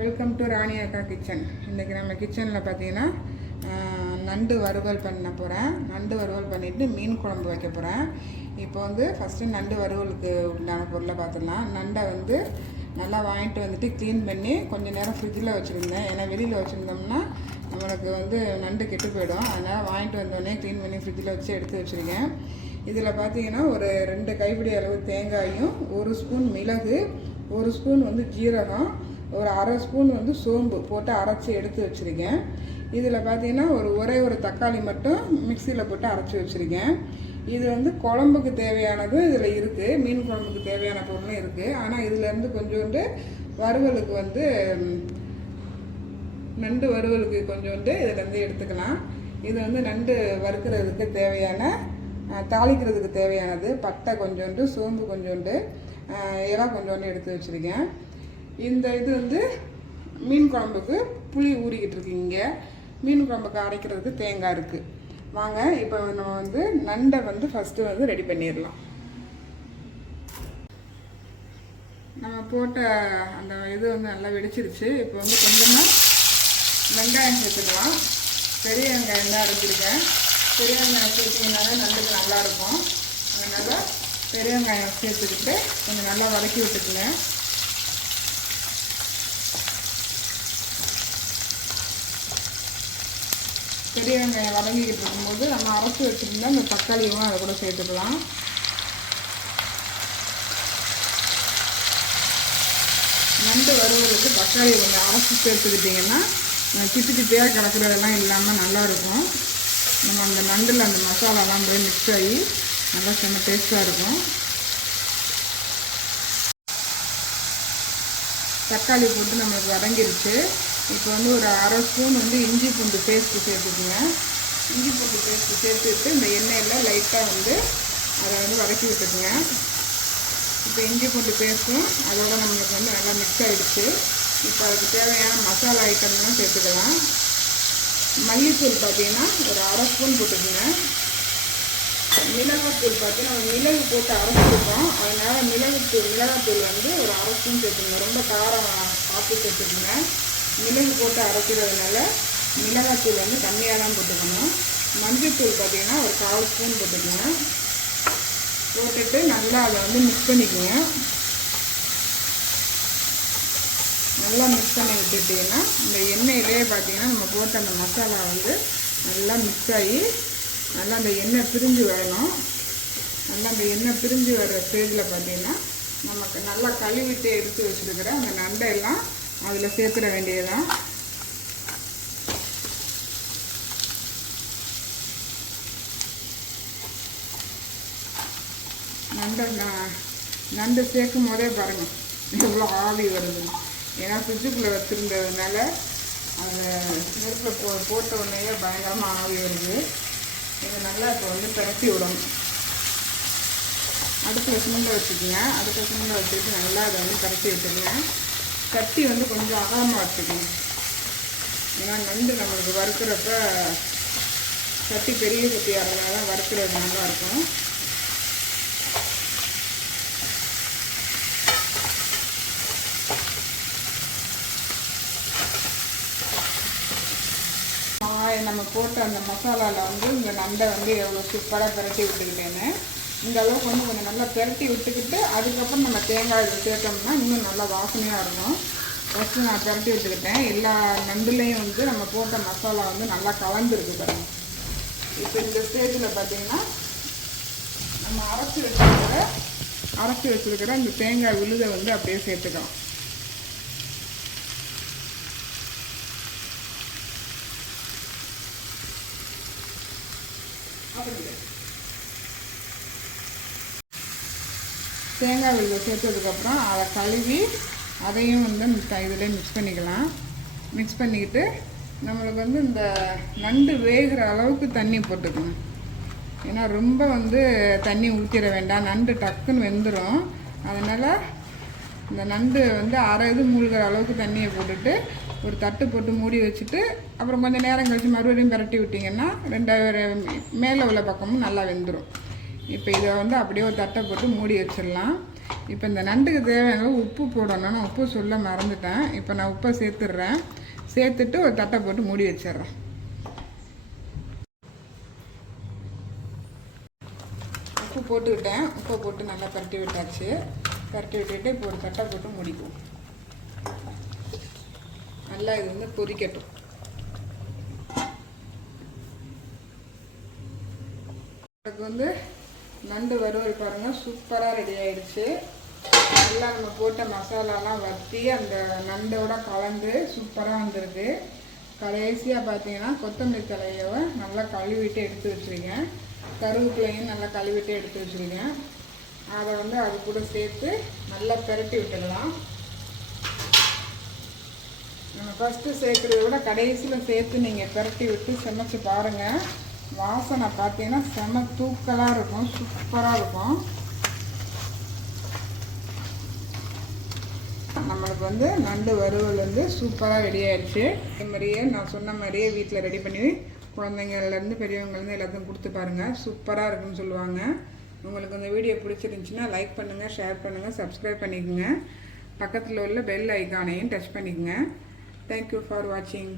Welcome to ராணி அக்கா kitchen. இன்றைக்கி நம்ம கிச்சனில் பார்த்தீங்கன்னா நண்டு வறுவல் பண்ண போகிறேன். நண்டு வறுவல் பண்ணிவிட்டு மீன் குழம்பு வைக்க போகிறேன். இப்போ வந்து ஃபஸ்ட்டு நண்டு வறுவலுக்கு உண்டான பொருளை பார்த்துடலாம். நண்டை வந்து நல்லா வாங்கிட்டு வந்துட்டு க்ளீன் பண்ணி கொஞ்சம் நேரம் ஃப்ரிட்ஜில் வச்சுருந்தேன். ஏன்னா வெளியில் வச்சுருந்தோம்னா நம்மளுக்கு வந்து நண்டு கெட்டு போயிடும். அதனால் வாங்கிட்டு வந்தோடனே க்ளீன் பண்ணி ஃப்ரிட்ஜில் வச்சு எடுத்து வச்சுருக்கேன். இதில் பார்த்தீங்கன்னா ஒரு 2 கைப்பிடி அளவு தேங்காயும், 1 ஸ்பூன் மிளகு, 1 ஸ்பூன் வந்து ஜீரகம், ஒரு 1/2 ஸ்பூன் வந்து சோம்பு போட்டு அரைச்சி எடுத்து வச்சுருக்கேன். இதில் பார்த்தீங்கன்னா ஒரே ஒரு தக்காளி மட்டும் மிக்சியில் போட்டு அரைச்சி வச்சுருக்கேன். இது வந்து குழம்புக்கு தேவையானதும் இதில் இருக்குது, மீன் குழம்புக்கு தேவையான பொருளும் இருக்குது. ஆனால் இதிலேருந்து கொஞ்சோண்டு வறுவலுக்கு வந்து நண்டு வறுவலுக்கு கொஞ்சோண்டு இதுலேருந்து எடுத்துக்கலாம். இது வந்து நண்டு வறுக்கிறதுக்கு தேவையான தாளிக்கிறதுக்கு தேவையானது பட்டை கொஞ்சோண்டு, சோம்பு கொஞ்சோண்டு, எல்லாம் கொஞ்சோண்டு எடுத்து வச்சுருக்கேன். இந்த இது வந்து மீன் குழம்புக்கு புளி ஊறிக்கிட்டு இருக்குங்க. மீன் குழம்புக்கு அரைக்கிறதுக்கு தேங்காய் இருக்குது. வாங்க இப்போ நம்ம வந்து நண்டை வந்து ஃபஸ்ட்டு வந்து ரெடி பண்ணிடலாம். நம்ம போட்ட அந்த இது வந்து நல்லா வெடிச்சிருச்சு. இப்போ வந்து கொஞ்சமாக வெங்காயம் சேர்த்துக்கலாம். பெரிய வெங்காயம் தான் அரைச்சிருக்கேன். பெரிய வெங்காயம் சேர்த்திங்கனாலே நண்டுக்கு நல்லாயிருக்கும். அதனால் பெரிய வெங்காயம் சேர்த்துக்கிட்டு கொஞ்சம் நல்லா வதக்கி விட்டுக்குங்க. பெரிய வெங்காயம் வதங்கிக்கிட்டு இருக்கும்போது நம்ம அரைச்சி வச்சுருந்தா அந்த தக்காளியும் அதை கூட சேர்த்துக்கலாம். நண்டு வறுவலுக்கு தக்காளி கொஞ்சம் அரைச்சி சேர்த்துக்கிட்டிங்கன்னா சிட்டு சிட்டியாக கிடக்கிறதெல்லாம் இல்லாமல் நல்லாயிருக்கும். நம்ம அந்த நண்டில் அந்த மசாலாலாம் போய் மிக்ஸ் ஆகி நல்லா செம்ம டேஸ்ட்டாக இருக்கும். தக்காளி போட்டு நம்மளுக்கு வதங்கிருச்சு. இப்போ வந்து ஒரு 1/2 ஸ்பூன் வந்து இஞ்சி பூண்டு பேஸ்ட்டு சேர்த்துக்குங்க. இஞ்சி பூண்டு பேஸ்ட்டு சேர்த்துட்டு இந்த எண்ணெயில் லைட்டாக வந்து அதை வந்து வதக்கி விட்டுக்குங்க. இப்போ இஞ்சி பூண்டு பேஸ்ட்டும் அதோட நம்மளுக்கு வந்து நல்லா மிக்ஸ் ஆகிடுச்சு. இப்போ அதுக்கு தேவையான மசாலா ஐட்டம்லாம் சேர்த்துக்கலாம். மல்லித்தூள் பார்த்தீங்கன்னா ஒரு 1/2 ஸ்பூன் போட்டுக்குங்க. மிளகாத்தூள் பார்த்தீங்கன்னா நம்ம மிளகு போட்டு அரைச்சிருக்கோம். அதனால் மிளகாத்தூள் வந்து ஒரு 1/2 ஸ்பூன் சேர்த்துக்கணும். ரொம்ப காரம் பார்த்து சேர்த்துக்குங்க. மிளகு போட்டு அரைக்கிறதுனால மிளகாத்தூள் வந்து கம்மியாக தான் போட்டுக்கணும். மஞ்சள்தூள் பார்த்திங்கன்னா ஒரு 1/4 ஸ்பூன் போட்டுக்கோங்க. போட்டுட்டு நல்லா அதை வந்து மிக்ஸ் பண்ணிக்கோங்க. நல்லா மிக்ஸ் பண்ணி விட்டுட்டிங்கன்னா இந்த எண்ணெயிலே பார்த்திங்கன்னா நம்ம போட்ட அந்த மசாலா வந்து நல்லா மிக்ஸ் ஆகி நல்லா அந்த எண்ணெய் பிரிஞ்சு வரணும். நல்லா அந்த எண்ணெய் பிரிஞ்சு வர ஸ்டேஜில் பார்த்திங்கன்னா நமக்கு நல்லா கழுவிட்டு எடுத்து வச்சுருக்கிற அந்த நண்டையெல்லாம் அதில் சேர்த்துட வேண்டியதுதான். நண்டு சேர்க்கும் போதே பாருங்கள் எவ்வளோ ஆவி வருது. ஏன்னா ஃப்ரிட்ஜுக்குள்ளே வச்சுருந்ததுனால அந்த நெருப்பில் போட்ட உடனே பயங்கரமாக ஆவி வருது. இதை நல்லா இப்போ வந்து பிரட்டி விடணும். அடுப்பில் சிம்மில் வச்சுக்கோங்க. அடுப்பில் சிம்மில் வச்சுக்கிட்டு நல்லா அதை வந்து பிரட்டி விட்டுருங்க. கட்டி வந்து கொஞ்சம் அகலமாக வச்சுக்கணும். ஏன்னா நண்டு நம்மளுக்கு வறுக்கிறப்ப கட்டி பெரிய கட்டி அதனால தான் வறுக்கிறது நல்லா இருக்கும். நம்ம போட்ட அந்த மசாலாவில் வந்து இந்த நண்டை வந்து எவ்வளோ சூப்பராக பிரட்டி விட்டுக்கிட்டேன்னு இந்த அளவுக்கு வந்து கொஞ்சம் நல்லா பிரட்டி விட்டுக்கிட்டு அதுக்கப்புறம் நம்ம தேங்காய் சேர்த்தோம்னா இன்னும் நல்லா வாசனையாக இருக்கும். ஃபஸ்ட்டு நான் பிரட்டி விட்டுக்கிட்டேன். எல்லா நண்டுலேயும் வந்து நம்ம போட்ட மசாலா வந்து நல்லா கலந்துருக்கு பாருங்க. இப்போ இந்த ஸ்டேஜில் பார்த்திங்கன்னா நம்ம அரைச்சி வச்சுருக்கிற இந்த தேங்காய் விழுதை வந்து அப்படியே சேர்த்துக்கலாம். தேங்காய் விழுதை சேர்த்ததுக்கப்புறம் அதை கழுவி அதையும் வந்து இதில் மிக்ஸ் பண்ணிக்கலாம். மிக்ஸ் பண்ணிக்கிட்டு நம்மளுக்கு வந்து இந்த நண்டு வேகிற அளவுக்கு தண்ணி போட்டுக்கணும். ஏன்னா ரொம்ப வந்து தண்ணி ஊற்றிட வேண்டாம், நண்டு டக்குன்னு வெந்துடும். அதனால் இந்த நண்டு வந்து அரை இது மூழ்கிற அளவுக்கு தண்ணியை போட்டுட்டு ஒரு தட்டு போட்டு மூடி வச்சுட்டு அப்புறம் கொஞ்சம் நேரம் கழித்து மறுபடியும் பிரட்டி விட்டிங்கன்னா மேலே உள்ள பக்கமும் நல்லா வெந்துடும். இப்போ இதை வந்து அப்படியே ஒரு தட்டை போட்டு மூடி வச்சிடலாம். இப்போ இந்த நண்டுக்கு தேவையான உப்பு போடணும். நான் உப்பு சொல்ல மறந்துட்டேன். இப்போ நான் உப்பை சேர்த்துடுறேன். சேர்த்துட்டு ஒரு தட்டை போட்டு மூடி வச்சிடுறேன். உப்பு போட்டுக்கிட்டேன். உப்பை போட்டு நல்லா பரட்டி விட்டாச்சு. பரட்டி விட்டுட்டு இப்போ ஒரு தட்டை போட்டு மூடிக்குவோம். நல்லா இது வந்து கொதிக்கட்டும். அதுக்கு வந்து நண்டு வறுவல் பாருங்கள் சூப்பராக ரெடி ஆகிடுச்சு. எல்லாம் நம்ம போட்ட மசாலாலாம் வற்றி அந்த நண்டோட கலந்து சூப்பராக வந்திருக்கு. கடைசியாக பார்த்தீங்கன்னா கொத்தமல்லி தலையை நல்லா கழுவிட்டு எடுத்து வச்சுருக்கேன். கருவேப்பிலையும் நல்லா கழுவிட்டு எடுத்து வச்சுருக்கேன். அதை வந்து அது கூட சேர்த்து நல்லா பெரட்டி விட்டுடலாம். நம்ம ஃபஸ்ட்டு சேர்க்குறத விட கடைசியில் சேர்த்து நீங்கள் பெரட்டி விட்டு சமைச்சு பாருங்கள். வாசனை பார்த்தீங்கன்னா செம தூக்கலாக இருக்கும், சூப்பராக இருக்கும். நம்மளுக்கு வந்து நண்டு வறுவல் வந்து சூப்பராக ரெடி ஆயிடுச்சு. இதே மாதிரியே நான் சொன்ன மாதிரியே வீட்டில் ரெடி பண்ணி குழந்தைங்கள்லேருந்து பெரியவங்கலேருந்து எல்லாத்தையும் கொடுத்து பாருங்கள். சூப்பராக இருக்குன்னு சொல்லுவாங்க. உங்களுக்கு இந்த வீடியோ பிடிச்சிருந்துச்சின்னா லைக் பண்ணுங்கள், ஷேர் பண்ணுங்கள், சப்ஸ்கிரைப் பண்ணிக்கோங்க. பக்கத்தில் உள்ள பெல் ஐக்கானையும் டச் பண்ணிக்கோங்க. தேங்க்யூ ஃபார் வாட்சிங்.